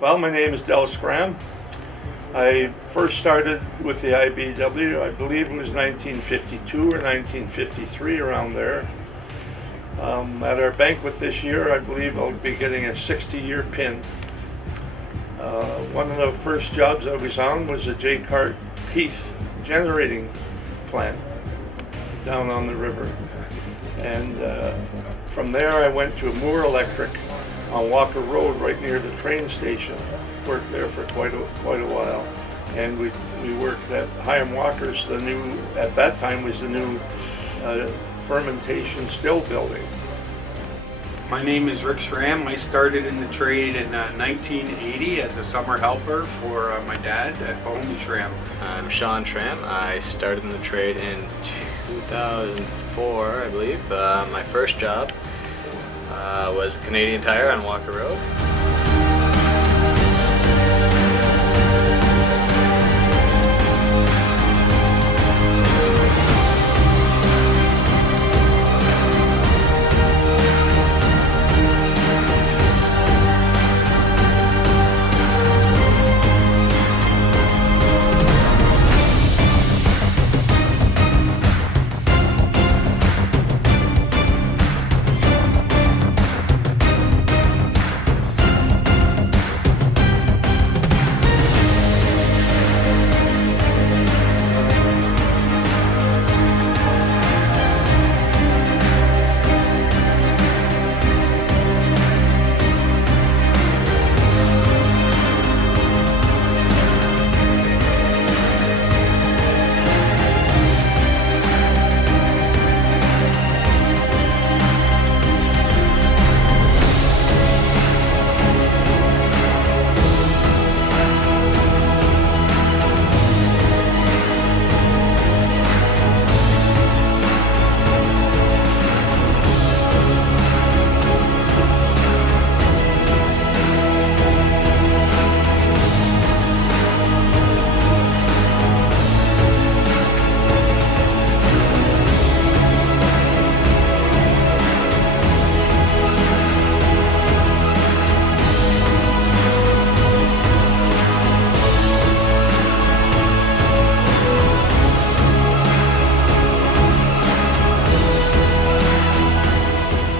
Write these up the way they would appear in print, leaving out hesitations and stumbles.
Well, my name is Del Scram. I first started with the IBEW, I believe it was 1952 or 1953, around there. At our banquet this year, I believe I'll be getting a 60-year pin. One of the first jobs I was on was a J. Keith generating plant down on the river. And from there I went to Moore Electric on Walker Road right near the train station. Worked there for quite a while. And we worked at Hiram Walker's, at that time was the new fermentation still building. My name is Rick Schramm. I started in the trade in 1980 as a summer helper for my dad at Mahoney Schramm. I'm Sean Schramm. I started in the trade in 2004, I believe. My first job was Canadian Tire on Walker Road.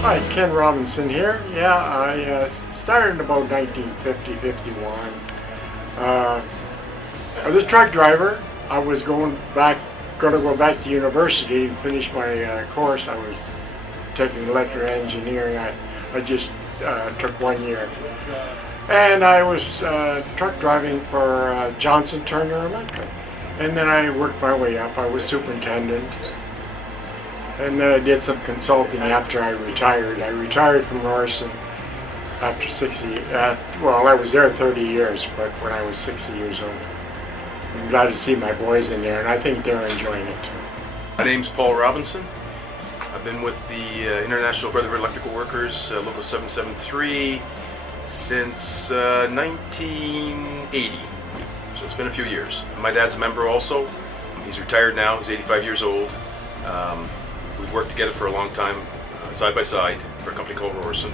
Hi, Ken Robinson here. Yeah, I started in about 1950-51. I was a truck driver. I was going to go back to university and finish my course. I was taking electrical engineering. I just took 1 year. And I was truck driving for Johnson Turner Electric. And then I worked my way up. I was superintendent. And then I did some consulting after I retired. I retired from Morrison after 60, well, I was there 30 years, but when I was 60 years old. I'm glad to see my boys in there, and I think they're enjoying it too. My name's Paul Robinson. I've been with the International Brotherhood of Electrical Workers, Local 773, since 1980. So it's been a few years. My dad's a member also. He's retired now, he's 85 years old. We've worked together for a long time, side by side, for a company called Rorson.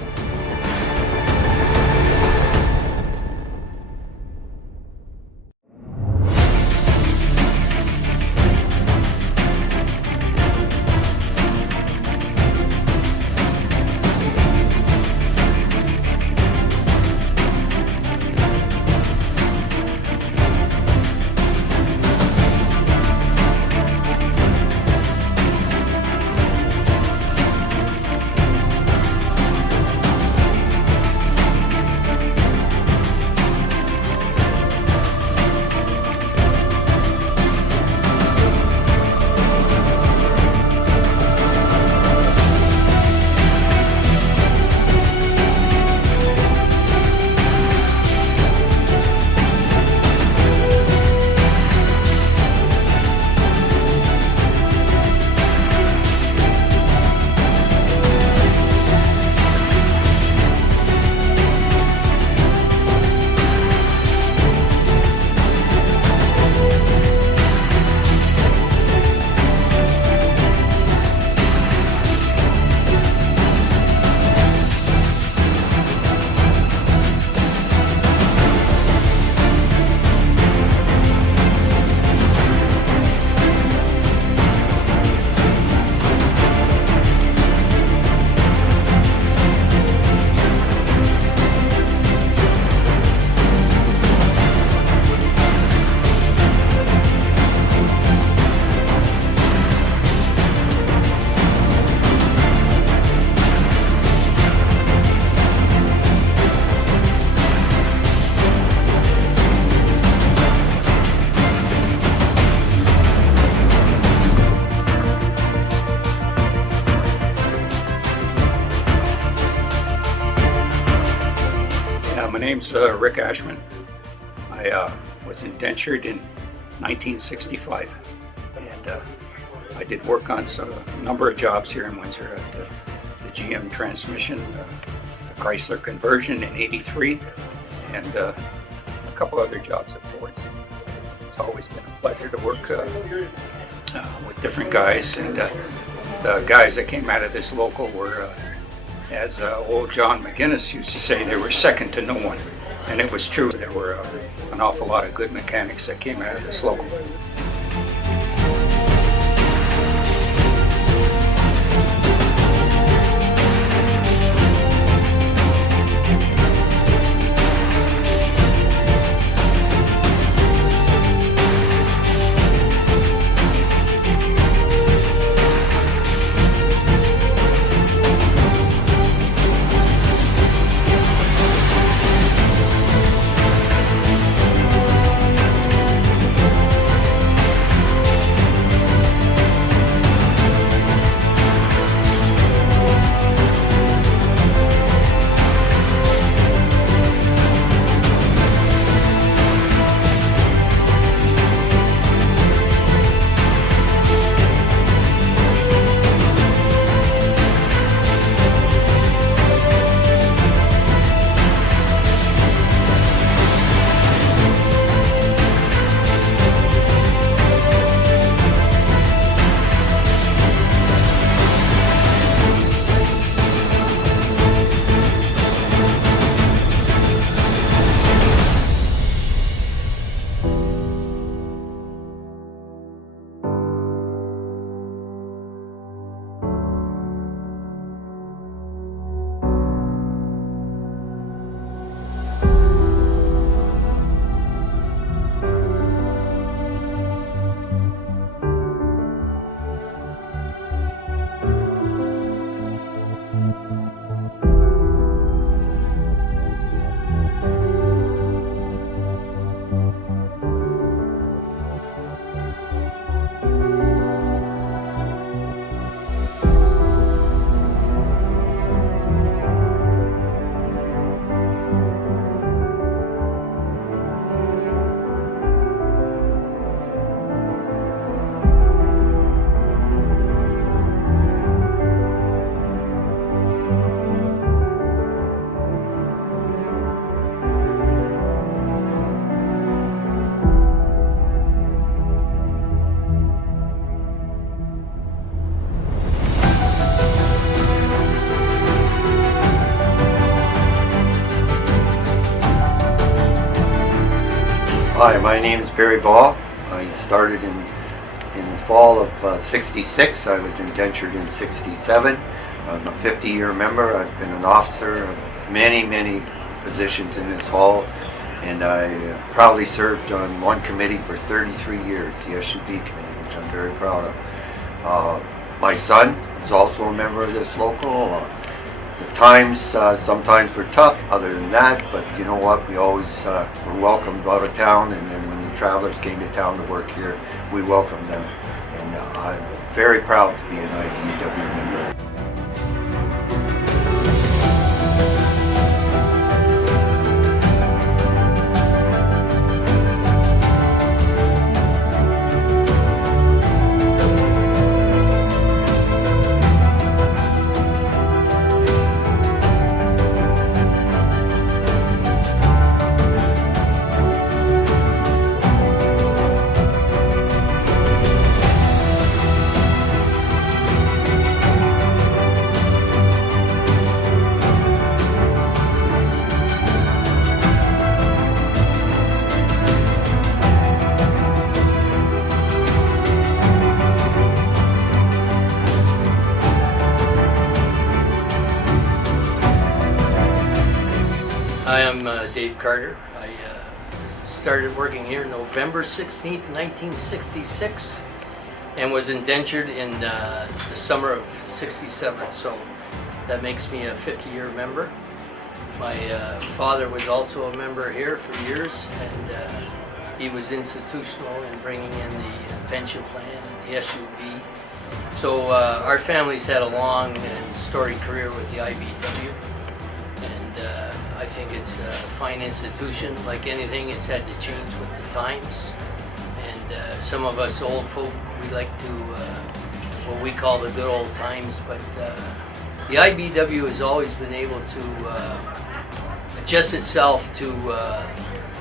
My name's Rick Ashman. I was indentured in 1965, and I did work on a number of jobs here in Windsor at the GM transmission, the Chrysler conversion in '83, and a couple other jobs at Ford's. It's always been a pleasure to work with different guys, and the guys that came out of this local were, as old John McGinnis used to say, they were second to no one. And it was true. There were an awful lot of good mechanics that came out of this local. Hi, my name is Barry Ball. I started in the fall of '66. I was indentured in '67. I'm a 50-year member. I've been an officer of many positions in this hall, and I proudly served on one committee for 33 years, the SUB committee, which I'm very proud of. My son is also a member of this local. The times sometimes were tough other than that, but you know what, we always were welcomed out of town, and then when the travelers came to town to work here, we welcomed them. And I'm very proud to be an IBEW member. Hi, I'm Dave Carter. I started working here November 16th, 1966, and was indentured in the summer of '67, so that makes me a 50-year member. My father was also a member here for years, and he was institutional in bringing in the pension plan and the SUB. So our family's had a long and storied career with the IBEW, and I think it's a fine institution. Like anything, it's had to change with the times. And some of us old folk, we like to, what we call the good old times, but the IBEW has always been able to adjust itself to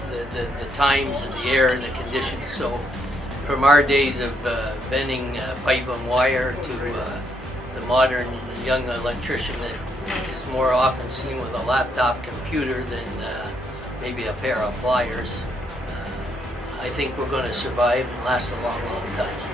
the times and the air and the conditions. So from our days of bending pipe and wire to the modern young electrician that is more often seen with a laptop computer than maybe a pair of pliers, I think we're going to survive and last a long, long time.